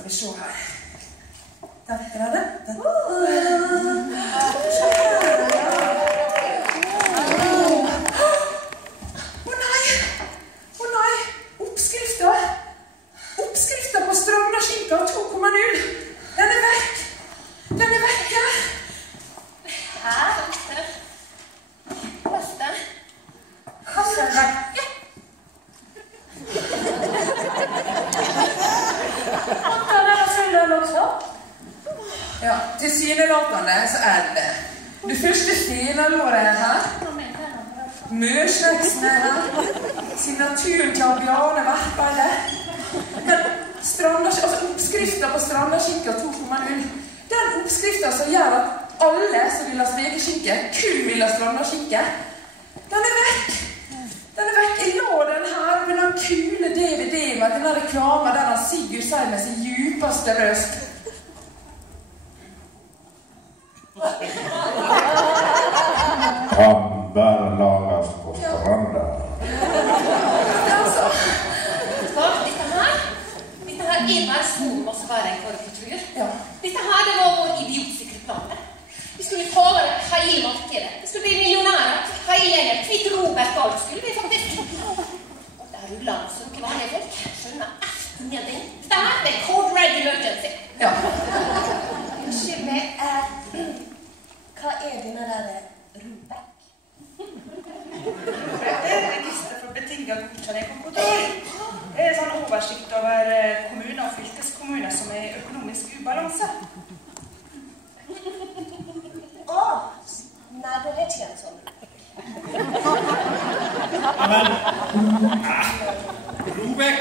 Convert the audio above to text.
Skal vi se her. Å nei, oppskrifta på Stranda-skinka 2,0. Den er vekk. Ja. Kast den vekk. Ja, tilsynelatende så er det. Du første finalåret er her. Mørsveksten er her. Signaturen til Bjarne Verkbeide. Men oppskrifta på Stranda-skinka 2,0, den oppskrifta som gjør at alle som vil ha stekeskinke, kun vil ha Stranda-skinke, den er vekk. Jeg la den her med den kule DVD med denne reklamen der han Sigurd sier med sin djupeste røst. Kan bare lages på Stranda. Dette her er bare som å være en karikatur. Dette her det var vår idiotsikre plan. Vi skulle ta over hele markedet. Vi skulle bli millionærer. Hele gjengen. Kvitt Robert og alt skulle vi faktisk. Og der rullet han som ikke vanlige folk. Skjønner ingenting. Dette her er Code Red Emergency. Ja. Unnskyld meg, hva er denne der Robek? Det er register for betinget godkjenning på kontor. Det er sånn oversikt over kommuner og fylkeskommuner som er i økonomisk ubalanse. Nei, det er ikke en sånn. Amen. Robek!